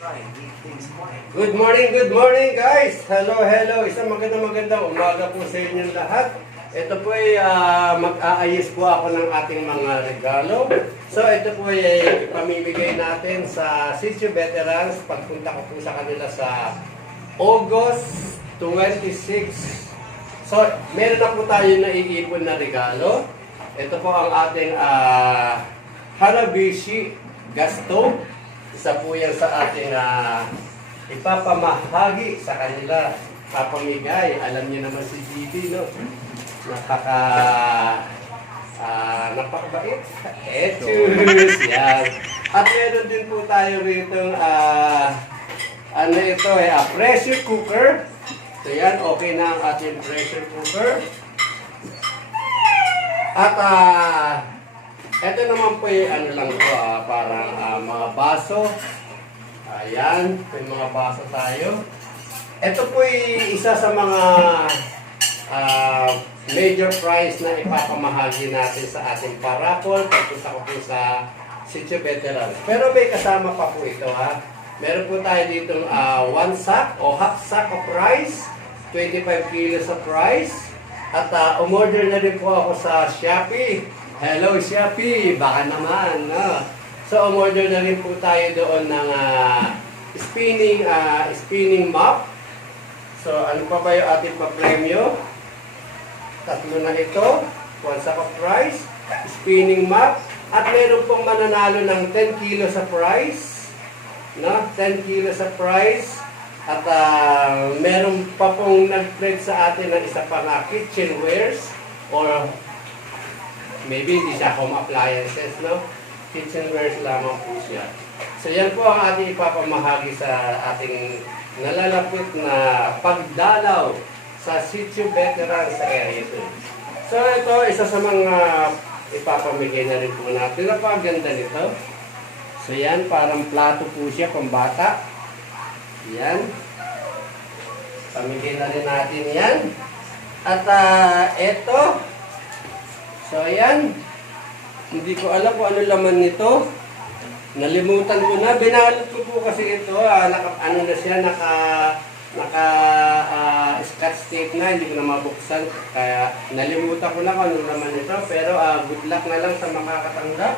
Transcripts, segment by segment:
Good morning, good morning guys! Hello, hello! Isang magandang magandang umaga po sa inyong lahat. Ito po ay ah, mag-aayos po ako ng ating mga regalo. So ito po ay ipamimigay natin sa Sitio Veterans pagpunta ko po sa kanila sa August 26. So meron na po tayo na iipon na regalo. Ito po ang ating ah, Hanabishi gas stove. Isa po yan sa ating ah, ipapamahagi sa kanila, papamigay. Alam niyo naman si Gigi, no? Napaka, ah, napakabait. Etus! Yan. At meron din po tayo rito, ah, ano ito eh, ah, pressure cooker. So yan, okay na ang ating pressure cooker. At ah, ito naman po yung ano lang po, ah, parang baso. Ayan, may mga baso tayo. Ito po yung isa sa mga ah, major prize na ipapamahagi natin sa ating parapol pagpunta ko po sa Sitio Veterans. Pero may kasama pa po ito ha. Meron po tayo dito ah, one sack o half sack of rice, 25 kilos of rice. At ah, umorder na rin po ako sa Shopee. Hello Shopee, baka naman. No? So umorder na rin po tayo doon ng ah, spinning ah, spinning mop. So ano pa ba yung ating pa-premyo? Tatlo na ito. One sack of rice, spinning mop, at meron pong mananalo ng 10 kilos sa price. No? 10 kilos sa price. At ah, meron pa pong nag-trade sa atin ng isa pang ah, kitchenwares or maybe hindi siya home appliances, no? Kitchenwares lamang po siya. So yan po ang ating ipapamahagi sa ating nalalapit na pagdalaw sa Sitio Veteran sa area ito. So ito, isa sa mga ipapamigay na rin po natin. Napaganda nito. So yan, parang plato po siya pang bata. Yan. Pamigay na rin natin yan. At ah, ito, So ayan, hindi ko alam kung ano laman nito. Nalimutan ko na, binalot ko po kasi ito, ah, naka, ano na siya, naka, naka ah, scotch tape na, hindi ko na mabuksan. Kaya nalimutan ko na kung ano laman nito, pero ah, good luck na lang sa makakatanggap.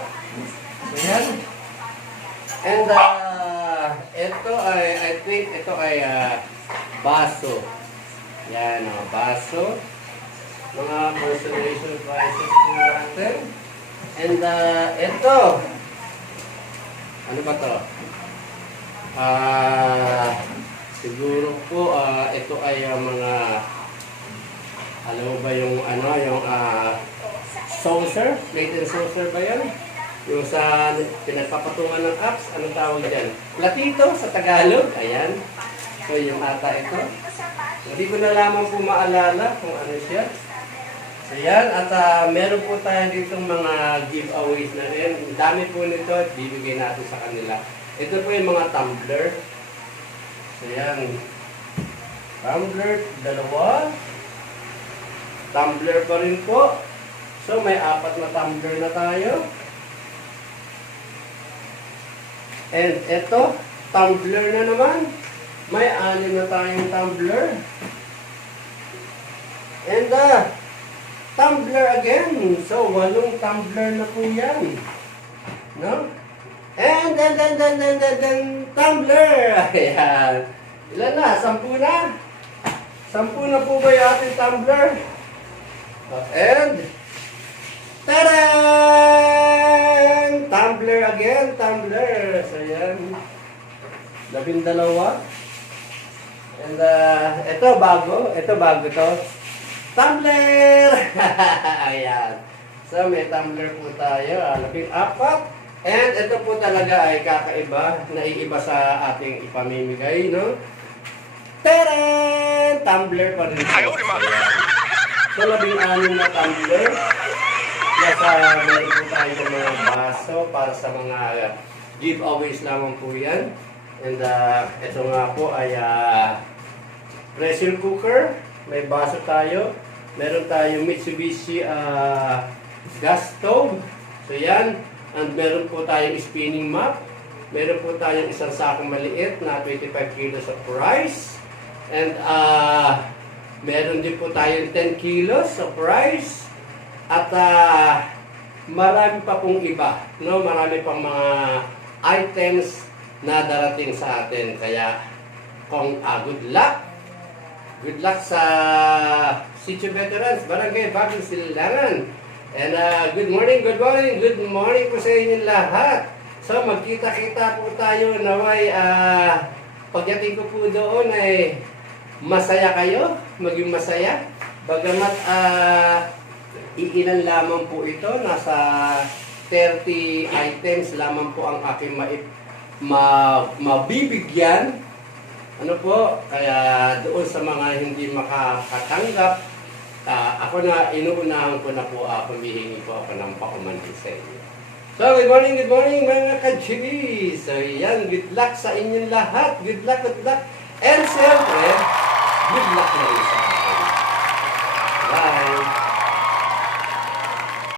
So yan. And uh, ito ay, I think ito ay ah, baso. Yan, oh, baso mga consideration prices po natin. And uh, ito, ano ba to? Ah, siguro po ah, ito ay ah, mga alam mo ba yung ano, yung ah, saucer? Plate and saucer ba yan? Yung sa pinagpapatungan ng apps, anong tawag dyan? Platito sa Tagalog, ayan. So yung ata ito. Hindi ko na lamang po maalala kung ano siya. So yan, at ah, meron po tayo dito mga giveaways na rin. Ang dami po nito at bibigay natin sa kanila. Ito po yung mga tumbler. So yan. Tumbler, dalawa. Tumbler pa rin po. So may apat na tumbler na tayo. And ito, tumbler na naman. May anim na tayong tumbler. And ah, tumbler again. So, walong tumbler na po yan. No? And then, then, then, then, then, then, tumbler. Ayan. Ilan na? Sampu na? Sampu na po ba yung ating tumbler? And, taran! Tumbler again, tumbler. So, yan. Labindalawa. And, uh, ito bago. Ito bago to. Tumbler! Ayan. So, may tumbler po tayo. ah, Labing apat. And ito po talaga ay kakaiba, naiiba sa ating ipamimigay, no? Taran! Tumbler pa rin po. Ayan. So, labing anim na tumbler. Uh, meron po tayo ng mga baso para sa mga giveaways lamang po yan. And uh, ito nga po ay uh, pressure cooker. May baso tayo. Meron tayong Mitsubishi ah, gas stove. So yan. And meron po tayong spinning mop. Meron po tayong isang sakong maliit na 25 kilos of rice. And ah meron din po tayong 10 kilos of rice. At ah, marami pa pong iba. No? Marami pang mga items na darating sa atin. Kaya kung ah, good luck Good luck sa Sitio Veterans, Barangay Bagong Silangan. And uh, good morning, good morning, good morning po sa inyo lahat. So magkita-kita po tayo naway uh, pagdating ko po doon ay masaya kayo, maging masaya. Bagamat uh, iilan lamang po ito, nasa 30 items lamang po ang aking maip, ma, mabibigyan ano po, kaya doon sa mga hindi makakatanggap, ah, ako na inuunahan ko na po, uh, humihingi po ako ng paumanhin sa inyo. So, good morning, good morning mga ka-chibi! So, yan, good luck sa inyong lahat. Good luck, good luck. And siyempre, good luck na rin sa akin.